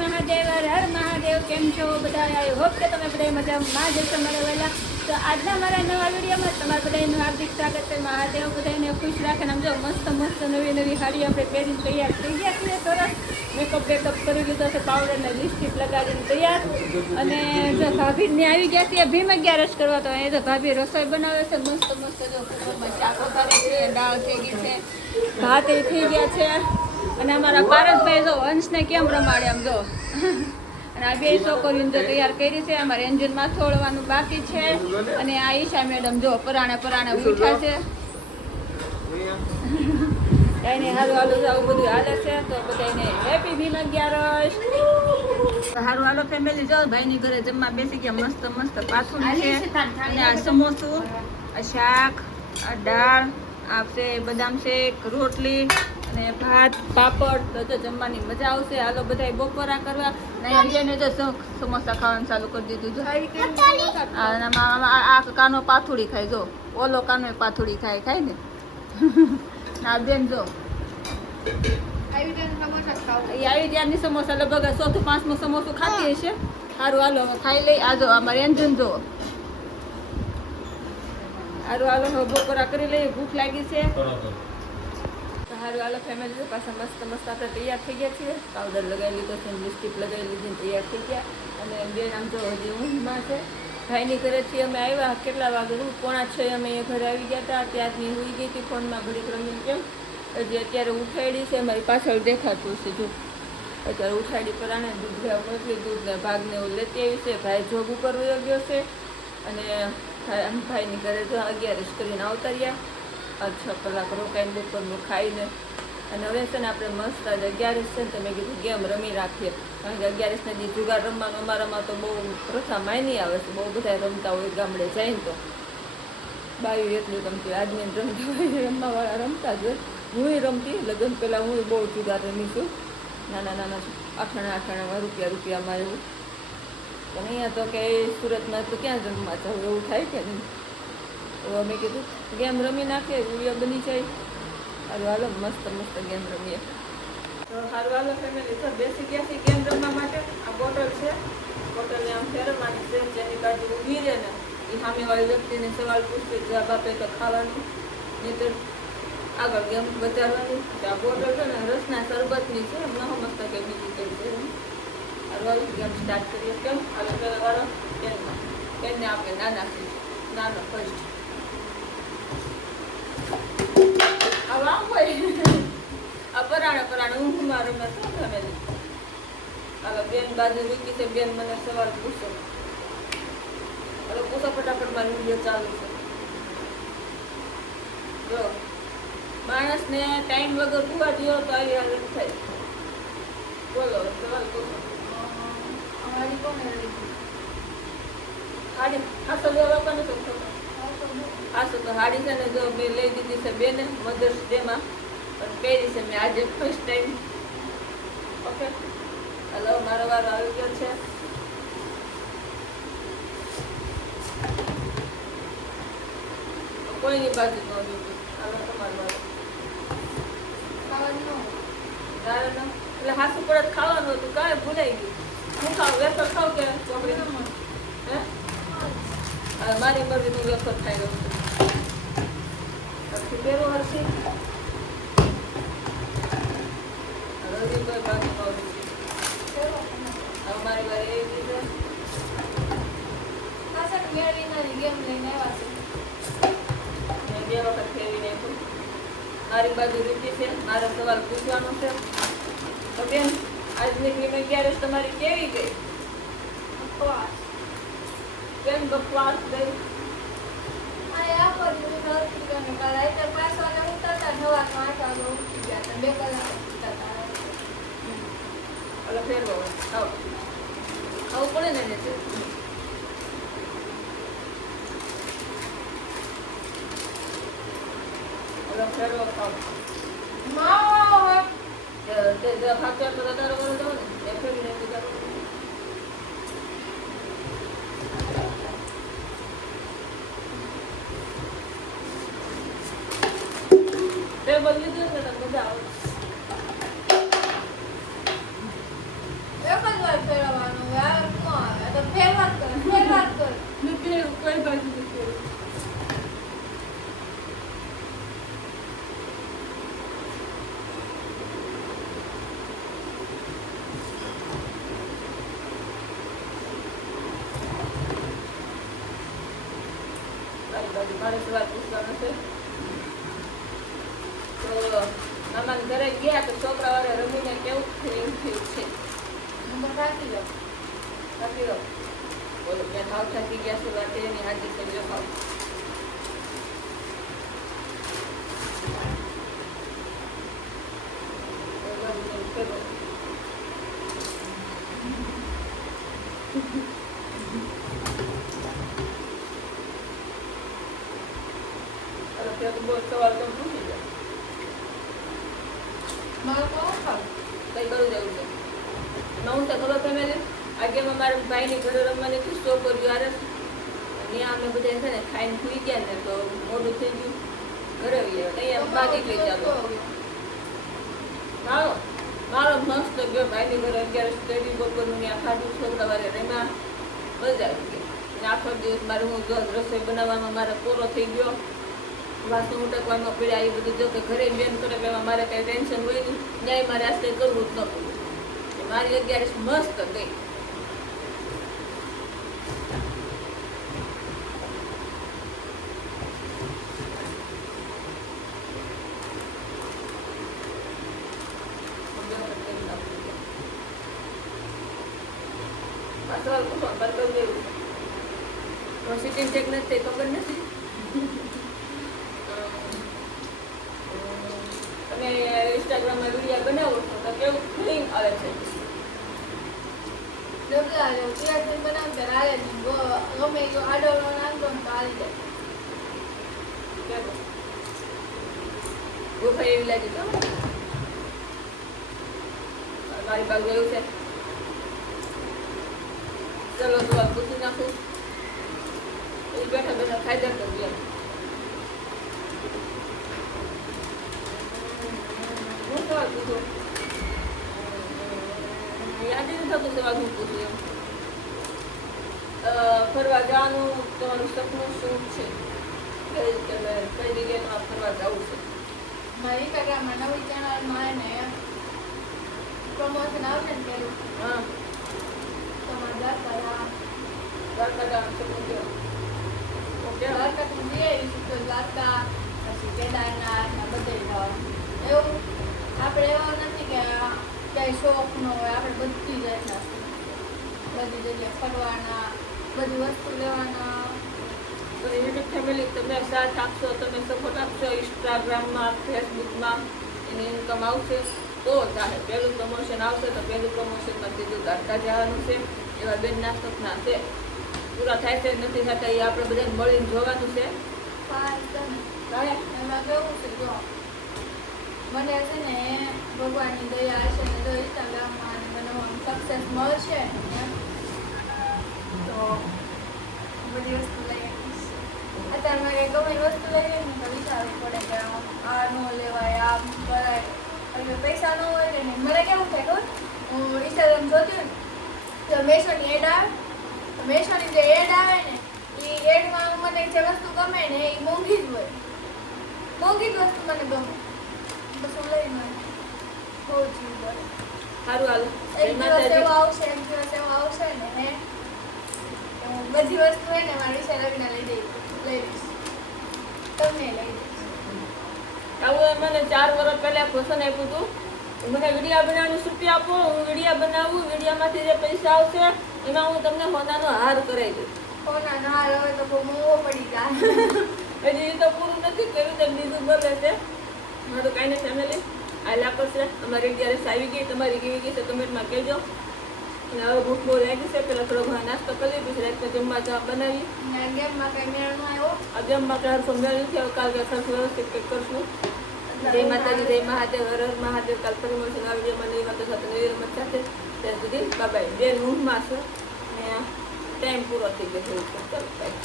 મહાદેવ, હર મહાદેવ. કેમ છો બધા? આઈ હોપ કે તમે બધા મજામાં જશો મારા વહેલા. તો આજના મારા નવા વિડીયોમાં તમારા બધાનું હાર્દિક સ્વાગત છે. મહાદેવ બધાને ખુશ રાખે. આમ જો મસ્ત મસ્ત નવી નવી સાડી આપણે પહેરીને તૈયાર થઈ ગયા છીએ. સરસ મેકઅપ બેકઅપ કરી લીધો છે, પાવડર ને લિપસ્ટિક લગાડીને તૈયાર. અને જો ભાભીને આવી ગયા છે ભીમ 11 કરવા. તો એ તો ભાભી રસોઈ બનાવે છે મસ્ત મસ્ત. જો કુકરમાં શાક વઘારે છે, દાળ થઈ ગઈ છે, ભાત એ થઈ ગયા છે. અને અમારા પારસભાઈ જો હંસને કેમ રમાડે આમ જો. અને આ બે છોકરીઓને જો તૈયાર કરી છે. અમારે એન્જિનમાં છોડવાનું બાકી છે. અને આ ઈશા મેડમ જો પરાણે ઉઠ્યા છે. એને હારું હાલો આવું બધું હાલે છે. તો બધાને હેપી ભીમ 11. હારું હાલો ફેમિલી. જો ભાઈની ઘરે જમવા બેસી ગયા. મસ્ત મસ્ત પાથું છે, અને આ સમોસું, આ શાક, આ દાળ, આ છે બદામ શેક, રોટલી અને ભાત, પાપડ. તો જમવાની મજા આવશે. હાલો બધા બપોરા કરવા. ને જો સમોસા ખાવાનું ચાલુ કરી દીધું. આ કાનો પાથુડી ખાય. જો ઓલો કાનો પાથુડી ખાય ને. આ બેન જો આવી ત્યારની સમોસા લગભગ 100 થી 5 સમોસું ખાતી હશે. સારું હાલો ખાઈ લઈ. આ જો અમારે એન્જિન જો. સારું હાલો બપોરા કરી લઈએ, ભૂખ લાગી છે. સારું હાલો ફેમિલી પાછા મસ્ત મસ્ત આપણે તૈયાર થઈ ગયા છીએ. પાવડર લગાવી લીધો છે, લિપસ્ટિક લગાવી લીધી, તૈયાર થઈ ગયા. અને બેન આમ જો હજી ઊંઘમાં છે. ભાઈની ઘરેથી અમે આવ્યા કેટલા વાગે? 5:45 અમે એ ઘરે આવી ગયા હતા. ત્યારની હોઈ ગઈ હતી ફોનમાં ઘડીક રમીને. કેમ હજી અત્યારે ઉઠાડી છે. અમારી પાછળ દેખાતું છે. જો અત્યારે ઉઠાડી પરાણે દૂધ લેવા મોકલી, દૂધ ને ભાગને એવું લેતી આવી છે. ભાઈ જોબ ઉપર વયો ગયો છે. અને ભાઈની ઘરે જો 11 કરીને આવતા રહ્યા. 6 કલાક રોકાઈને બપોરનું ખાઈને. અને હવે છે ને આપણે મસ્ત આજે 11 છે ને તમે કીધું ગેમ રમી રાખીએ. કારણ કે 11 દી જુગાર રમવાનું અમારામાં તો બહુ પ્રથા માયની આવે છે. બહુ બધા રમતા હોય ગામડે જઈને. તો બાયું એટલું ગમતી આદમી રમતા હોય, રમવાવાળા રમતા જ હોય. હું રમતી લગ્ન પહેલાં. હું બહુ જુગાર રમી છું. નાના નાના 8 રૂપિયામાં એવું. પણ અહીંયા તો કે સુરતમાં તો ક્યાં રમવા જવું એવું થાય કે નહીં. તો અમે કીધું ગેમ રમી નાખીએ, વિડીયો બની જાય. સારું હાલો મસ્ત મસ્ત ગેમ રમીએ. તો સારું હાલો ફેમિલી તો બેસી ગયા છે ગેમ રમવા માટે. આ બોટલ છે, બોટલને આમ ફેરવવાની છે. જેની બાજુ ઊભી રહે ને એ સામેવાળી વ્યક્તિને સવાલ પૂછશે, જવાબ આપે તો ખાવાનું, નહીં તો આગળ ગેમ વધારવાની. આ બોટલ છે ને રસના શરબતની છે. ન મસ્ત કે બીજી કઈ છે. સારું હાલો ગેમ સ્ટાર્ટ કરીએ. કેમ હાલો વાળો પેનને આપણે નાનો ફર્સ્ટ આ પરાણે ઊંઘમાં રમે શું ફેમિલી. હવે બેન બાજુ રૂકી છે. બેન મને સવાલ પૂછો. હવે પૂછો ફટાફટ. મારી વિડીયો ચાલુ છે. જો માણસને ટાઈમ વગર પૂવા દો તો આવી હાલત થાય. બોલો સવાલ પૂછો. અમારી કોને હાડી હાસો લેવા લોકોને તો હાસો તો હાડી છે ને જો મેં લઈ દીધી છે બેને મધર્સ ડેમાં. પણ પહેરી છે મેં આજે ફર્સ્ટ ટાઈમ. ઓકે હલો મારો વારો આવી ગયો છે. કોઈની બાજુ ન લીધું. હવે તમારું વારો. ખાવાનું એટલે હાસું પડત ખાવાનું હતું. કાંઈ ભૂલાઈ ગયું. હું ખાવ વેફર ખાવ કે ચોકડી? હે મારી મરજી હું વેફર ખાઈ રહ્યો છું. બેરો હરસી રવિભાઈ બાજુ મારી વાર એ રીતે ગેમ લઈને આવ્યા છે. 2 વખત ફેરવીને મારી બાજુ રૂકી છે. મારે સવાલ પૂછવાનો છે. તો બેન આજની ભીમ 11 તમારી કેવી ગઈ? કેમ બકવાસ ગઈ? ફેરવો આવું પડે ને. ફેરવો ખાવ ભાગ્યા તો તારો બોલો જાવ ને એ ફેરવીને લીધું ને મજા આવે. હજી મારે સવાલ પૂછવાનો છે. તો મામાને ઘરે ગયા તો છોકરાવાળા રમીને કેવું થયું છે? રાખી લો. થાકી રહો. બોલો બેન હાવ થાકી ગયા છે વાતે એની હાજર છે લ્યો ખાવ. બહુ સવાલ તો પૂછી જાય. મારે કોણ ખાવ? કઈ કરું જવું છે? હું તો ખબર ફેમિલી આજે મારા ભાઈની ઘરે રમવાની હતી છોકરીઓ યાર ત્યાં અમે બધા છે ને ખાઈને સુઈ ગયા ને તો મોડું થઈ ગયું ઘરે અહીંયા બાકી ગઈ ચાલો મારો મારો મસ્ત ગયો ભાઈની ઘરે 11 સ્ટડી બપોરનું ત્યાં ખાધું છોકરાવાળે એમાં મજા આવી ગઈ અને આખો દિવસ મારે હું રસોઈ બનાવવામાં મારે પૂરો થઈ ગયો વાસણ ઉટકવામાં પડ્યા એ બધું જો કે ઘરે બેન કરે એમાં મારે કાંઈ ટેન્શન હોય નહીં ન્યાય મારે આજ કંઈ કરવું જ ન પડ્યું મારી 11 મસ્ત ગઈ. સવાલ પૂછો પર કરી દેવું સિટિંગ ચેક નથી ખબર નથી. તમે ઇન્સ્ટાગ્રામમાં વિડીયો બનાવો છો તો કેવું ફિલિંગ આવે છે? ડબલા લો ક્રિએટિવ બનાવતા રાલે ગમે તો આડોનો નાખો તો હાલી જાય. કેવું ભૂખ એવી લાગે તો મારી બાજુ એવું છે. ચલો સવાલ પૂછી નાખું એ બેઠા બેઠા ફાયદા કરી હું સવાલ પૂછું યાદ નથી થતું સવાલ હું પૂછું એમ. ફરવા જવાનું તમારું સપનું શું છે? કઈ જગ્યાએ ફરવા જવું છે? મારી ઇન્સ્ટાગ્રામમાં નવી ચેનલમાં ને પ્રમોશન આવશે ને પેલું હા તમારા દ્વારા દ્વારકા જવાનું સપનું કેવું? ઓકે દ્વારકા તો જઈએ તો દ્વારકા પછી કેદારનાથ ને બધે જવાનું. એવું આપણે એવું નથી કે ક્યાંય શોખ ન હોય આપણે બધી જાતના બધી જગ્યાએ ફરવાના બધી વસ્તુ લેવાના. તો યુટ્યુબ ફેમિલી તમે સાથ આપશો તમે સપોર્ટ આપશો ઇન્સ્ટાગ્રામમાં ફેસબુકમાં એની ઇન્કમ આવશે તો ચાલે. પહેલું પ્રમોશન આવશે તો પહેલું પ્રમોશનમાં સીધું દ્વારકા જવાનું છે. એવા બેનના સપના છે પૂરા થાય છે નથી થતા એ આપણે બધાને મળીને જોવાનું છે. એમાં કેવું છે જો મને છે ને ભગવાનની દયા હશે ને જો ઇન્સ્ટાગ્રામમાં મને સક્સેસ મળશે ને તો બધી વસ્તુ લઈ આવીશ. અત્યારે મારે ગમે વસ્તુ લઈએ ને તો વિચારવું પડે કે આ ન લેવાય આમ કરાય એટલે પૈસા ન હોય ને મને કેવું થાય ખબર હું ઇન્સ્ટાગ્રામ જોતી હોય ને તો મેશોની એડ આવે તો મેશોની જે એડ આવે ને એ એડમાં મને જે વસ્તુ ગમે ને એ મોંઘી જ હોય. મોંઘી જ વસ્તુ મને ગમે બસ હું લઈ મને બહુ જીવ બને. સારું હાલો એક દિવસ એવો આવશે ને હે બધી વસ્તુ હોય ને મારી વિશે રવિને લઈ દઈશ તમને લઈ દઈશ. આવું મને 4 વર્ષ પહેલા ક્વેશ્ચન આપ્યું હતું મને વિડીયો બનાવવાની છુટ્ટી આપો હું વિડીયો બનાવું વિડીયોમાંથી જે પૈસા આવશે એમાં હું તમને સોનાનો હાર કરાવી દઈશ. સોનાનો હાર હવે તો બહુ મોંઘો પડી જાય. હજી એ તો પૂરું નથી કર્યું તેમ બીજું બોલે છે. મારું તો કાંઈ નહીં ફેમિલી આયલા કરશે અમારી 11 આવી ગઈ તમારી કેવી ગઈ છે કમેન્ટમાં કહેજો. અને હવે ભૂખ બહુ લાગી છે પેલા થોડો ઘણો નાસ્તો કરી પછી રાતના જમવા ચા બનાવી ગેમમાં કઈ મેળ ન આવ્યો આ જમવા કાંઈ હરખો મેળ નથી હવે કાલ ખર્ચ વ્યવસ્થિત કંઈક કરશું. જય માતાજી જય મહાદેવ હર હર મહાદેવ. કાલ ફરી મળશે આ વિડીયોમાં નવી વાતો સાથે નવી રમત સાથે. ત્યાં સુધી બાય. બે ઊંઘમાં છે ને ટાઈમ પૂરો થઈ ગયો છે. ચાલો બાય.